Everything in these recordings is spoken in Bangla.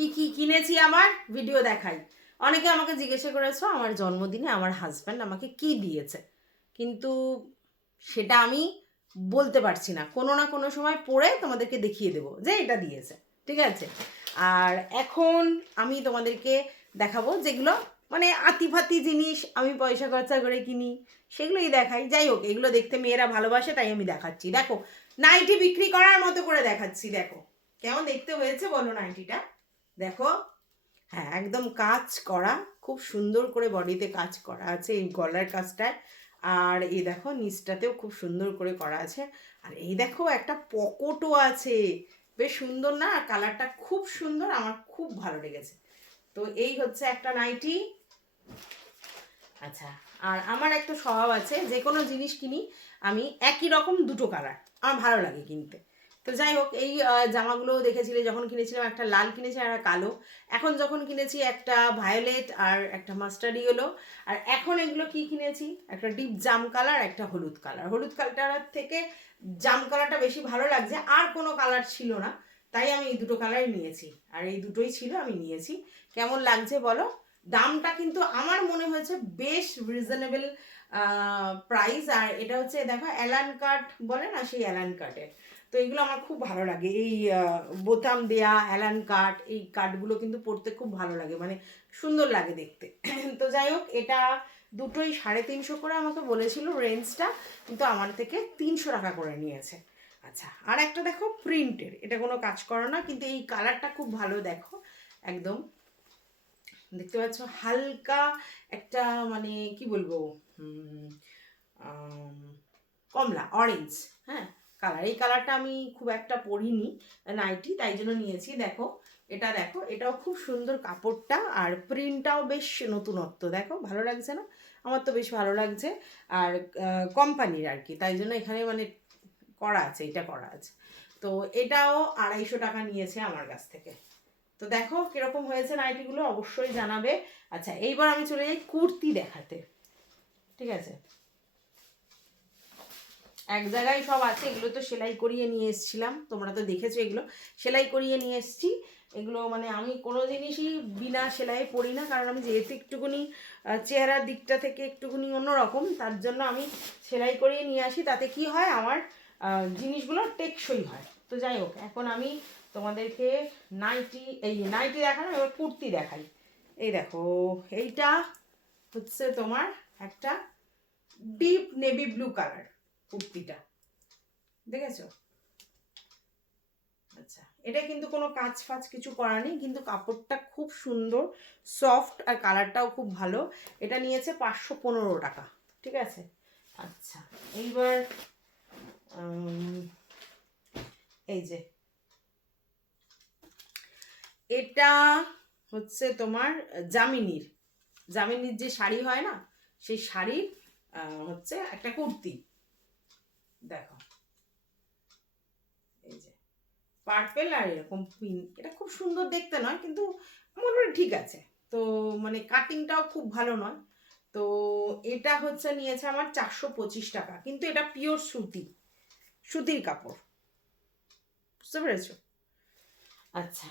কি কি কিনেছি আমার? ভিডিও দেখাই। অনেকে আমাকে জিজ্ঞাসা করেছ, আমার জন্মদিনে আমার হাজব্যান্ড আমাকে কি দিয়েছে? কিন্তু সেটা আমি বলতে পারছি না। কোনো না কোনো সময় পড়ে তোমাদেরকে দেখিয়ে দেবো যে এটা দিয়েছে। ঠিক আছে? আর এখন আমি তোমাদেরকে দেখাবো যেগুলো মানে আতিফাতি জিনিস আমি পয়সা খরচা করে কিনি, সেগুলোই দেখাই। যাই হোক, এগুলো দেখতে মেয়েরা ভালোবাসে, তাই আমি দেখাচ্ছি। দেখো, নাইটি বিক্রি করার মতো করে দেখাচ্ছি, দেখো। কেমন দেখতে হয়েছে বলো নাইটিটা? দেখো হ্যাঁ একদম কাজ করা, খুব সুন্দর করে বডিতে কাজ করা আছে এই গলার কাজটায়। আর এই দেখো, নিচটাতেও খুব সুন্দর করে করা আছে। আর এই দেখো, একটা পকেটও আছে। বেশ সুন্দর না? আর কালারটা খুব সুন্দর, আমার খুব ভালো লেগেছে। তো এই হচ্ছে একটা নাইটি। আচ্ছা আর আমার একটা স্বভাব আছে, যে কোনো জিনিস কিনি, আমি একই রকম দুটো কালার, আমার ভালো লাগে কিনতে। তো যাই হোক এই আহ, জামাগুলো দেখেছিলে যখন কিনেছিলাম একটা লাল কিনেছি আর কালো। এখন যখন কিনেছি একটা ভায়োলেট আর একটা মাস্টার্ড ইয়েলো আর এখন এগুলো কি কিনেছি? একটা ডিপ জাম কালার একটা হলুদ কালার হলুদ কালার থেকে জাম কালারটা বেশি ভালো লাগছে আর কোনো কালার ছিল না। তাই আমি এই দুটো কালারই নিয়েছি। আর এই দুটোই ছিল আমি নিয়েছি। কেমন লাগছে বলো? দামটা কিন্তু আমার মনে হয়েছে বেশ রিজনেবল প্রাইস আর এটা হচ্ছে দেখো অ্যালান কাট বলে না সেই অ্যালান কাটের তো এগুলো আমার খুব ভালো লাগে। এই বোতাম দেয়া অ্যালান কাট এই কাঠগুলো কিন্তু পরতে খুব ভালো লাগে মানে সুন্দর লাগে দেখতে। তো যাই হোক, এটা দুটোই সাড়ে তিনশো করে আমাকে বলেছিল রেঞ্জটা কিন্তু আমার থেকে তিনশো টাকা করে নিয়েছে। আচ্ছা আর একটা দেখো প্রিন্টের এটা কোনো কাজ করো না, কিন্তু এই কালারটা খুব ভালো দেখো, একদম। দেখতে পাচ্ছ, হালকা একটা মানে কি বলব কমলা অরেঞ্জ হ্যাঁ? কালার এই কালারটা আমি খুব একটা পরিনি নাইটি তাই জন্য নিয়েছি। দেখো, এটা দেখো, এটাও খুব সুন্দর কাপড়টা, আর প্রিন্টটাও বেশ নতুনত্ব। দেখো, ভালো লাগছে না? আমার তো বেশ ভালো লাগছে। আর কোম্পানির আর কি, তাই জন্য এখানে মানে করা আছে, এটা করা আছে। তো এটাও আড়াইশো টাকা নিয়েছে আমার কাছ থেকে। তো দেখো, কীরকম হয়েছে নাইটিগুলো অবশ্যই জানাবে। আচ্ছা এইবার আমি চলে যাই কুর্তি দেখাতে। ঠিক আছে? এক জায়গায় সব আছে এগুলো তো সেলাই করিয়ে নিয়ে এসেছিলাম তোমরা তো দেখেছ এগুলো। সেলাই করিয়ে নিয়ে এসেছি এগুলো মানে আমি কোনো জিনিসই বিনা সেলাই পরি না কারণ আমি যেহেতু একটুখানি আহ, চেহারার দিকটা থেকে একটুখানি অন্যরকম তার জন্য আমি সেলাই করিয়ে নিয়ে আসি তাতে কি হয় আমার জিনিসগুলো টেকসই হয়। তো যাই হোক এখন আমি তোমাদেরকে নাইটি এই নাইটি দেখানো এবার কুর্তি দেখাই। এই দেখো এইটা হচ্ছে তোমার একটা ডিপ নেভি ব্লু কালার। কুর্তিটা। দেখেছ? আচ্ছা এটা কিন্তু কোনো কাজ ফাজ কিছু করা নেই, কিন্তু কাপড়টা খুব সুন্দর, সফট আর কালারটাও খুব ভালো। এটা নিয়েছে পাঁচশো পনেরো টাকা, ঠিক আছে? আচ্ছা এইবার এই যে। এটা হচ্ছে তোমার জামিনীর জামিনীর যে শাড়ি হয় না, সেই শাড়ির হচ্ছে একটা কুর্তি। দেখো। এই যে পার্পেল আর এরকম পিন এটা খুব সুন্দর দেখতে নয়, কিন্তু মোটামুটি ঠিক আছে। তো মানে কাটিংটাও খুব ভালো নয়। তো এটা হচ্ছে নিয়েছে আমার চারশো পঁচিশ টাকা, কিন্তু এটা পিওর সুতি, সুতির কাপড়। বুঝতে পেরেছ? আচ্ছা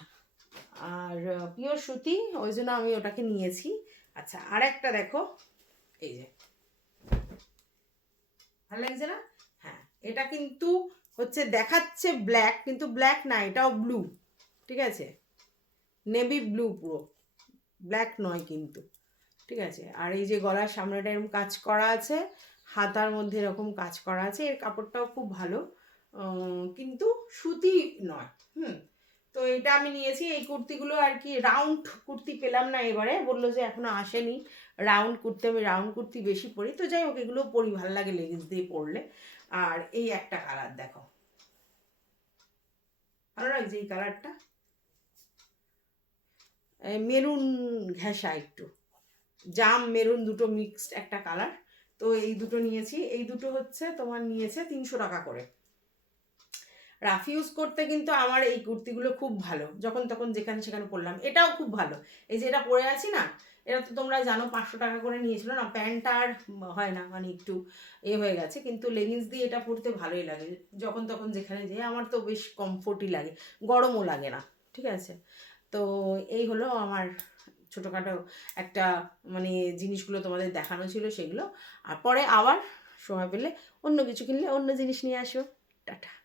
আর পিওর সুতি, ওই জন্য আমি ওটাকে নিয়েছি। আচ্ছা আর একটা দেখো, এই যে। ভালো লাগছে না? এটা কিন্তু হচ্ছে দেখাচ্ছে ব্ল্যাক কিন্তু ব্ল্যাক না, এটাও ব্লু ঠিক আছে? নেভি ব্লু পুরো ব্ল্যাক নয় কিন্তু, ঠিক আছে? আর এই যে গলার সামনেটা এরকম কাজ করা আছে, হাতার মধ্যে এরকম কাজ করা আছে, এর কাপড়টাও খুব ভালো কিন্তু সুতি নয়, হুম? তো এটা আমি নিয়েছি, এই কুর্তিগুলো আর কি রাউন্ড কুর্তি পেলাম না এবারে। বলল যে এখনও আসেনি। রাউন্ড কুর্তি, আমি রাউন্ড কুর্তি বেশি পরি। তো যাই হোক, এগুলো পরি, ভালো লাগে লেগিংস দিয়ে পরলে। আর এই একটা কালার দেখো। ভালো লাগছে এই কালারটা মেরুন ঘেঁষা একটু। জাম, মেরুন দুটো মিক্সড একটা কালার তো এই দুটো নিয়েছি। এই দুটো হচ্ছে তোমার নিয়েছে তিনশো টাকা করে। রাফ ইউজ করতে কিন্তু আমার এই কুর্তিগুলো খুব ভালো। যখন তখন যেখানে সেখানে পরলাম, এটাও খুব ভালো। এই যে এটা পরে আছি না, এটা তো তোমরা জানো পাঁচশো টাকা করে নিয়েছিল না প্যান্টটা আর হয় না মানে একটু এ হয়ে গেছে। কিন্তু লেগিংস দিয়ে এটা পরতে ভালোই লাগে। যখন তখন যেখানে যাই আমার তো বেশ কমফোর্টই লাগে, গরমও লাগে না, ঠিক আছে? তো এই হলো আমার ছোটোখাটো একটা মানে জিনিসগুলো তোমাদের দেখানো ছিল সেগুলো। আর পরে আবার সময় পেলে অন্য কিছু কিনলে অন্য জিনিস নিয়ে আসো। টাটা।